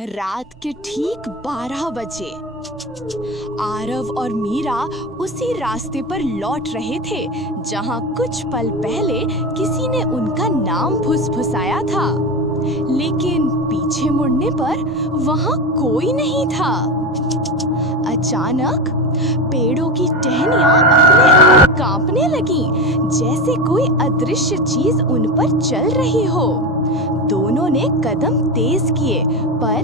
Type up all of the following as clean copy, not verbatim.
रात के ठीक 12 बजे आरव और मीरा उसी रास्ते पर लौट रहे थे जहां कुछ पल पहले किसी ने उनका नाम फुसफुसाया था, लेकिन पीछे मुड़ने पर वहां कोई नहीं था। अचानक पेड़ों की टहनियां अपने आप कांपने लगीं, जैसे कोई अदृश्य चीज उन पर चल रही हो। दोनों ने कदम तेज किए, पर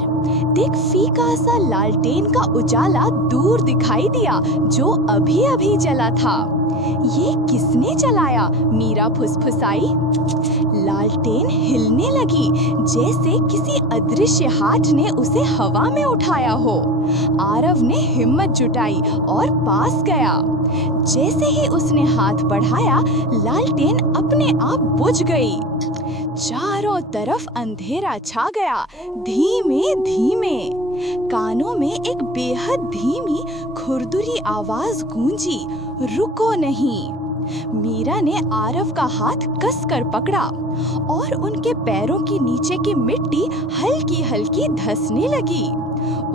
एक फीका सा लालटेन का उजाला दूर दिखाई दिया जो अभी-अभी जला था। ये किसने जलाया? मीरा फुसफुसाई। लालटेन हिलने लगी जैसे किसी अदृश्य हाथ ने उसे हवा में उठाया हो। आरव ने हिम्मत जुटाई और पास गया। जैसे ही उसने हाथ बढ़ाया, लालटेन अपने आप बुझ गई। चारों तरफ अंधेरा छा गया। धीमे धीमे कानों में एक बेहद धीमी खुरदुरी आवाज गूंजी, रुको नहीं। मीरा ने आरव का हाथ कसकर पकड़ा और उनके पैरों के नीचे की मिट्टी हल्की हल्की धंसने लगी।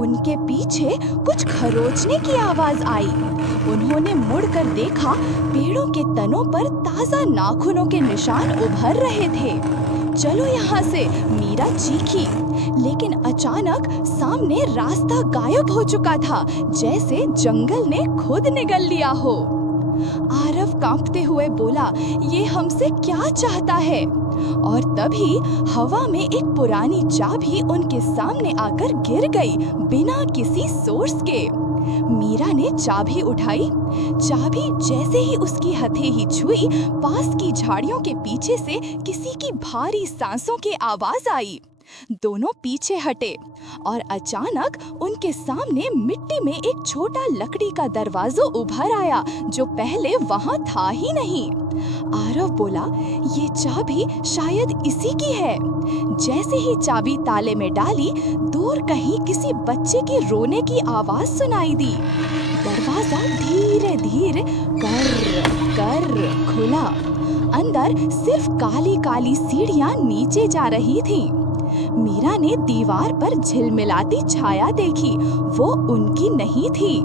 उनके पीछे कुछ खरोचने की आवाज आई। उन्होंने मुड़कर देखा, पेड़ों के तनों पर ताजा नाखूनों के निशान उभर रहे थे। चलो यहाँ से, मीरा चीखी, लेकिन अचानक सामने रास्ता गायब हो चुका था, जैसे जंगल ने खुद निगल लिया हो। आरव कांपते हुए बोला, ये हमसे क्या चाहता है? और तभी हवा में एक पुरानी चाबी उनके सामने आकर गिर गई, बिना किसी सोर्स के। मीरा ने चाबी उठाई। चाबी जैसे ही उसकी हथेली छुई, पास की झाड़ियों के पीछे से किसी की भारी सांसों की आवाज आई। दोनों पीछे हटे और अचानक उनके सामने मिट्टी में एक छोटा लकड़ी का दरवाजा उभर आया जो पहले वहां था ही नहीं। आरव बोला, ये चाबी शायद इसी की है। जैसे ही चाबी ताले में डाली, दूर कहीं किसी बच्चे के रोने की आवाज सुनाई दी। दरवाजा धीरे धीरे कर कर खुला। अंदर सिर्फ काली काली सीढ़ियां नीचे जा रही थीं। मीरा ने दीवार पर झिलमिलाती छाया देखी, वो उनकी नहीं थी।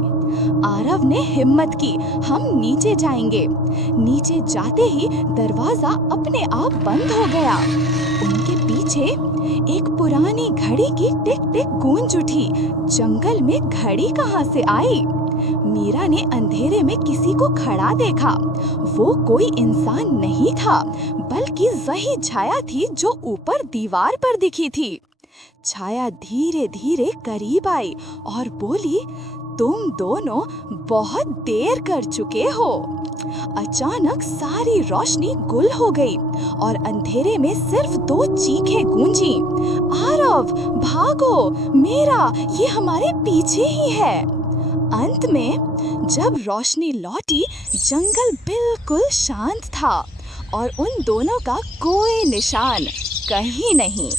आरव ने हिम्मत की, हम नीचे जाएंगे। नीचे जाते ही दरवाजा अपने आप बंद हो गया। उनके पीछे एक पुरानी घड़ी की टिक टिक गूंज उठी। जंगल में घड़ी कहाँ से आई? मीरा ने अंधेरे में किसी को खड़ा देखा। वो कोई इंसान नहीं था, बल्कि वही छाया थी जो ऊपर दीवार पर दिखी थी। छाया धीरे धीरे करीब आई और बोली, तुम दोनों बहुत देर कर चुके हो। अचानक सारी रोशनी गुल हो गई और अंधेरे में सिर्फ 2 चीखें गूंजी, आरव भागो, मीरा ये हमारे पीछे ही है। अंत में जब रोशनी लौटी, जंगल बिल्कुल शांत था और उन दोनों का कोई निशान कहीं नहीं।